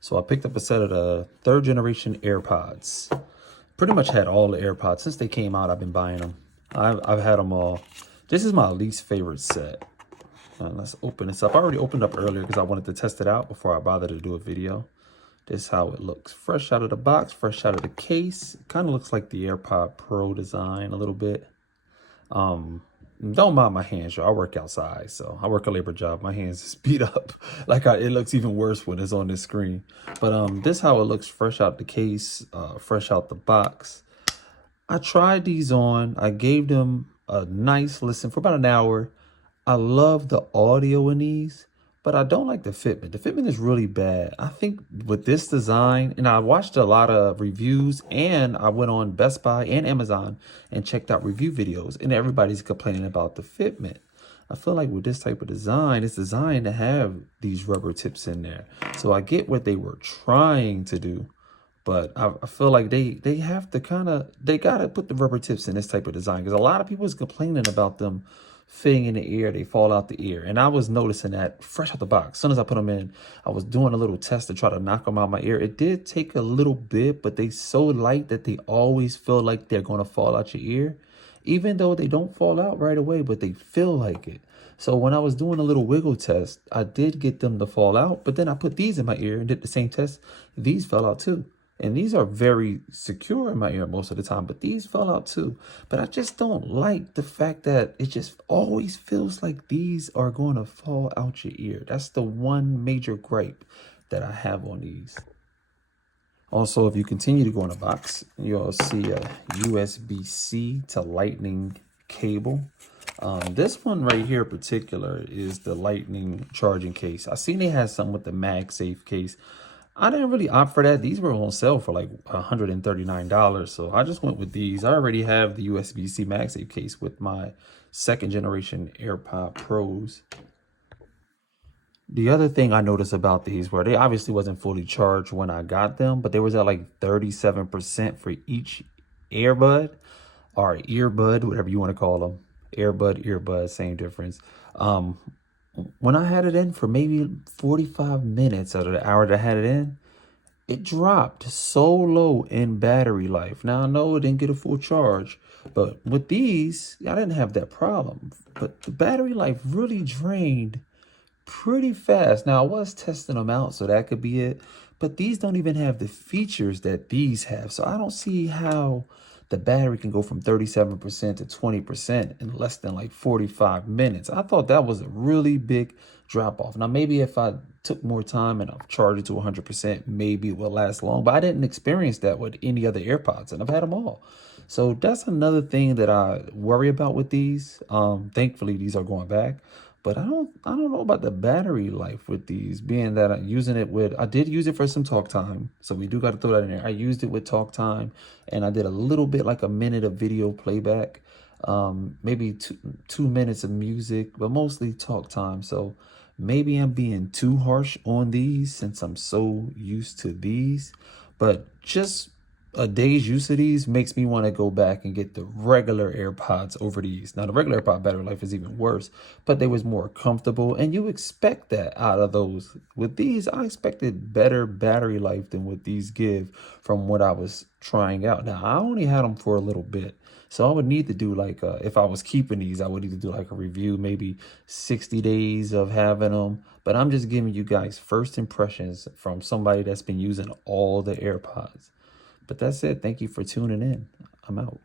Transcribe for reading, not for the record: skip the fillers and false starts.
So I picked up a set of the 3rd generation AirPods. Pretty much had all the AirPods since they came out. I've been buying them. I've had them all. This is my least favorite set. Let's open this up. I already opened up earlier because I wanted to test it out before I bothered to do a video. This is how it looks. Fresh out of the box, fresh out of the case. Kind of looks like the AirPod Pro design a little bit. Don't mind my hands, y'all. I work outside, so I work a labor job. My hands is beat up. It looks even worse when it's on this screen. But this is how it looks fresh out the case, fresh out the box. I tried these on. I gave them a nice listen for about an hour. I love the audio in these, but I don't like the fitment. The fitment is really bad. I think with this design, and I watched a lot of reviews, and I went on Best Buy and Amazon and checked out review videos, and everybody's complaining about the fitment. I feel like with this type of design, it's designed to have these rubber tips in there. So I get what they were trying to do, but I feel like they have to they gotta put the rubber tips in this type of design, because a lot of people is complaining about them fitting in the ear. They fall out the ear, and I was noticing that fresh out the box. As soon as I put them in, I was doing a little test to try to knock them out my ear. It did take a little bit, but they so light that they always feel like they're going to fall out your ear, even though they don't fall out right away, but they feel like it. So when I was doing a little wiggle test, I did get them to fall out, but then I put these in my ear and did the same test. These fell out too. And these are very secure in my ear most of the time, but these fell out too. But I just don't like the fact that it just always feels like these are going to fall out your ear. That's the one major gripe that I have on these. Also, if you continue to go in the box, you'll see a USB-C to Lightning cable. This one right here in particular is the Lightning charging case. I seen they had some with the MagSafe case. I didn't really opt for that. These were on sale for like $139. So I just went with these. I already have the USB-C MagSafe case with my 2nd generation AirPod Pros. The other thing I noticed about these were they obviously wasn't fully charged when I got them, but they was at like 37% for each earbud or earbud, whatever you want to call them. Earbud, same difference. When I had it in for maybe 45 minutes out of the hour that I had it in, it dropped so low in battery life. Now, I know it didn't get a full charge, but with these, I didn't have that problem. But the battery life really drained pretty fast. Now, I was testing them out, so that could be it. But these don't even have the features that these have. So I don't see how the battery can go from 37% to 20% in less than like 45 minutes. I thought that was a really big drop off. Now, maybe if I took more time and I've charged it to 100%, maybe it will last long. But I didn't experience that with any other AirPods, and I've had them all. So that's another thing that I worry about with these. Thankfully, these are going back. But I don't know about the battery life with these, being that I'm using it with, I did use it for some talk time. So we do got to throw that in there. I used it with talk time, and I did a little bit, like a minute of video playback, maybe two minutes of music, but mostly talk time. So maybe I'm being too harsh on these since I'm so used to these, but just a day's use of these makes me want to go back and get the regular AirPods over these. Now, the regular AirPod battery life is even worse, but they was more comfortable, and you expect that out of those. With these, I expected better battery life than what these give from what I was trying out. Now, I only had them for a little bit, so I would need to do like, if I was keeping these, I would need to do like a review, maybe 60 days of having them. But I'm just giving you guys first impressions from somebody that's been using all the AirPods. But that's it. Thank you for tuning in. I'm out.